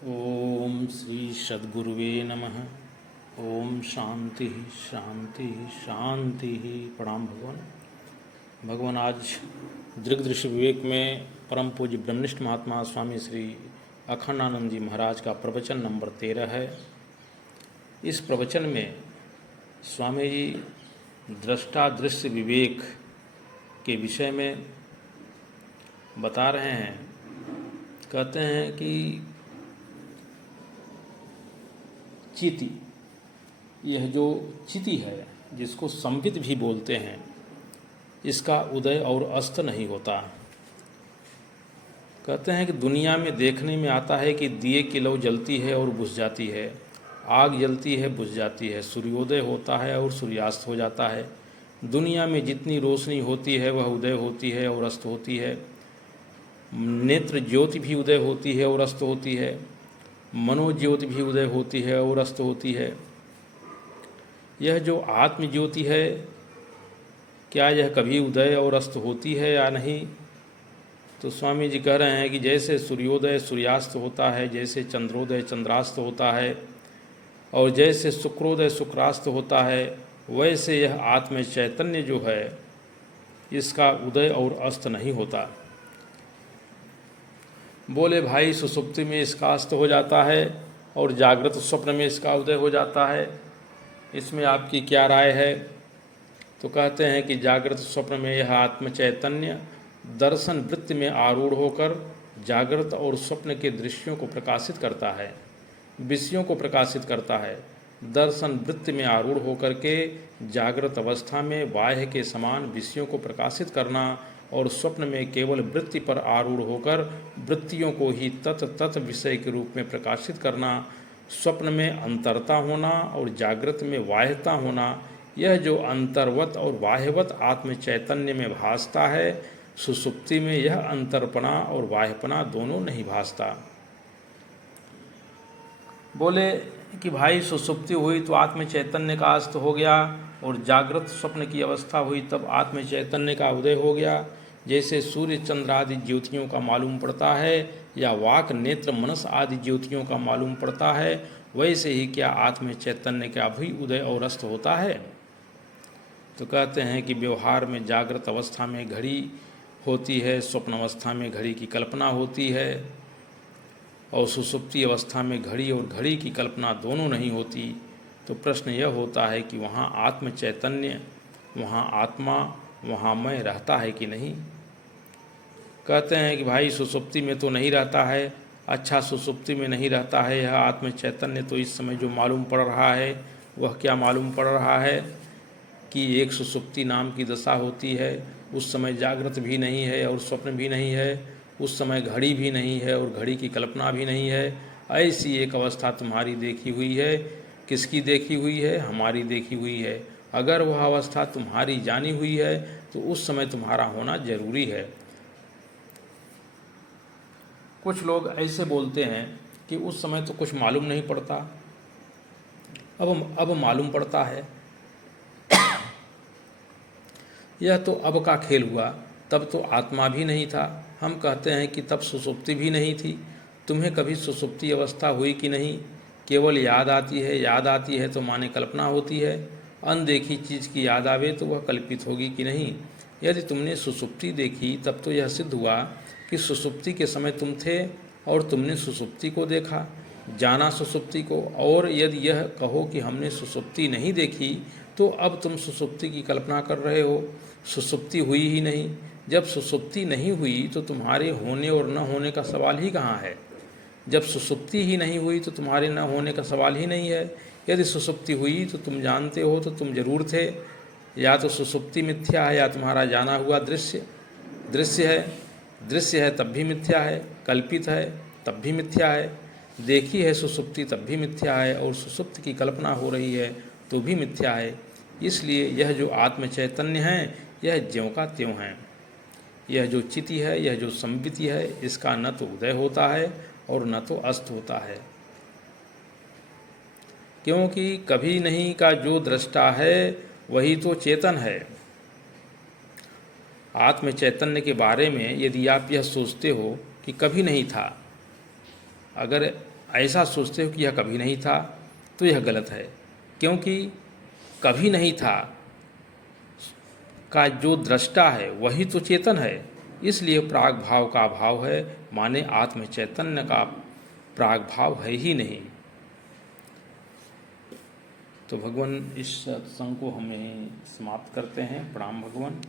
ओम श्री सद्गुरुवे नमः। ओम शांति शांति शांति। प्रणाम भगवान। भगवान आज दृग्दृश्य विवेक में परम पूज्य ब्रह्मनिष्ठ महात्मा स्वामी श्री अखंडानंद जी महाराज का प्रवचन नंबर 13 है। इस प्रवचन में स्वामी जी दृष्टा दृश्य विवेक के विषय में बता रहे हैं। कहते हैं कि चिति, यह जो चिति है जिसको संवित भी बोलते हैं, इसका उदय और अस्त नहीं होता। कहते हैं कि दुनिया में देखने में आता है कि दिए की लौ जलती है और बुझ जाती है, आग जलती है बुझ जाती है, सूर्योदय होता है और सूर्यास्त हो जाता है। दुनिया में जितनी रोशनी होती है वह उदय होती है और अस्त होती है। नेत्र ज्योति भी उदय होती है और अस्त होती है। मनोज्योति भी उदय होती है और अस्त होती है। यह जो आत्म ज्योति है, क्या यह कभी उदय और अस्त होती है या नहीं? तो स्वामी जी कह रहे हैं कि जैसे सूर्योदय सूर्यास्त होता है, जैसे चंद्रोदय चंद्रास्त होता है, और जैसे शुक्रोदय शुक्रास्त होता है, वैसे यह आत्म चैतन्य जो है इसका उदय और अस्त नहीं होता। बोले भाई सुसुप्ति में इसका अस्त हो जाता है और जागृत स्वप्न में इसका उदय हो जाता है, इसमें आपकी क्या राय है? तो कहते हैं कि जागृत स्वप्न में यह आत्म चैतन्य दर्शन वृत्ति में आरूढ़ होकर जागृत और स्वप्न के दृश्यों को प्रकाशित करता है, विषयों को प्रकाशित करता है। दर्शन वृत्ति में आरूढ़ होकर के जागृत अवस्था में बाह्य के समान विषयों को प्रकाशित करना और स्वप्न में केवल वृत्ति पर आरूढ़ होकर वृत्तियों को ही तत् विषय के रूप में प्रकाशित करना। स्वप्न में अंतरता होना और जागृत में बाह्यता होना, यह जो अंतर्वत और बाह्यवत आत्म चैतन्य में भासता है, सुसुप्ति में यह अंतरपना और बाह्यपना दोनों नहीं भासता। बोले कि भाई सुसुप्ति हुई तो आत्म चैतन्य का अस्त हो गया और जागृत स्वप्न की अवस्था हुई तब आत्म चैतन्य का उदय हो गया। जैसे सूर्य चंद्र आदि ज्योतियों का मालूम पड़ता है या वाक नेत्र मनस आदि ज्योतियों का मालूम पड़ता है, वैसे ही क्या आत्म चैतन्य का भी उदय और अस्त होता है? तो कहते हैं कि व्यवहार में जागृत अवस्था में घड़ी होती है, स्वप्न अवस्था में घड़ी की कल्पना होती है, और सुसुप्ति अवस्था में घड़ी और घड़ी की कल्पना दोनों नहीं होती। तो प्रश्न यह होता है कि वहाँ आत्म चैतन्य, वहाँ आत्मा, वहाँ मैं रहता है कि नहीं? कहते हैं कि भाई सुसुप्ति में तो नहीं रहता है। अच्छा, सुसुप्ति में नहीं रहता है यह आत्म चैतन्य, तो इस समय जो मालूम पड़ रहा है वह क्या मालूम पड़ रहा है कि एक सुसुप्ति नाम की दशा होती है। उस समय जागृत भी नहीं है और स्वप्न भी नहीं है, उस समय घड़ी भी नहीं है और घड़ी की कल्पना भी नहीं है। ऐसी एक अवस्था तुम्हारी देखी हुई है। किसकी देखी हुई है? हमारी देखी हुई है। अगर वह अवस्था तुम्हारी जानी हुई है तो उस समय तुम्हारा होना जरूरी है। कुछ लोग ऐसे बोलते हैं कि उस समय तो कुछ मालूम नहीं पड़ता, अब मालूम पड़ता है। यह तो अब का खेल हुआ, तब तो आत्मा भी नहीं था। हम कहते हैं कि तब सुसुप्ति भी नहीं थी। तुम्हें कभी सुसुप्ति अवस्था हुई कि नहीं? केवल याद आती है, याद आती है तो माने कल्पना होती है। अनदेखी चीज़ की याद आवे तो वह कल्पित होगी कि नहीं? यदि तुमने सुसुप्ति देखी तब तो यह सिद्ध हुआ कि सुसुप्ति के समय तुम थे और तुमने सुसुप्ति को देखा, जाना सुसुप्ति को। और यदि यह कहो कि हमने सुसुप्ति नहीं देखी तो अब तुम सुसुप्ति की कल्पना कर रहे हो। सुसुप्ति हुई ही नहीं। जब सुसुप्ति नहीं हुई तो तुम्हारे होने और न होने का सवाल ही कहाँ है? जब सुसुप्ति ही नहीं हुई तो तुम्हारे न होने का सवाल ही नहीं है। यदि सुसुप्ति हुई तो तुम जानते हो तो तुम जरूर थे। या तो सुसुप्ति मिथ्या है या तुम्हारा जाना हुआ दृश्य है तब भी मिथ्या है, कल्पित है तब भी मिथ्या है, देखी है सुसुप्ति तब भी मिथ्या है, और सुसुप्ति की कल्पना हो रही है तो भी मिथ्या है। इसलिए यह जो आत्म चैतन्य है यह ज्यों का त्यों है। यह जो चिति है, यह जो संविति है, इसका न तो उदय होता है और न तो अस्त होता है। क्योंकि कभी नहीं का जो दृष्टा है वही तो चेतन है। आत्म चैतन्य के बारे में यदि आप यह सोचते हो कि कभी नहीं था, अगर ऐसा सोचते हो कि यह कभी नहीं था, तो यह गलत है, क्योंकि कभी नहीं था का जो दृष्टा है वही तो चेतन है। इसलिए प्राग भाव का अभाव है, माने आत्म चैतन्य का प्राग भाव है ही नहीं। तो भगवान इस सत्संग को हमें समाप्त करते हैं। प्रणाम भगवान।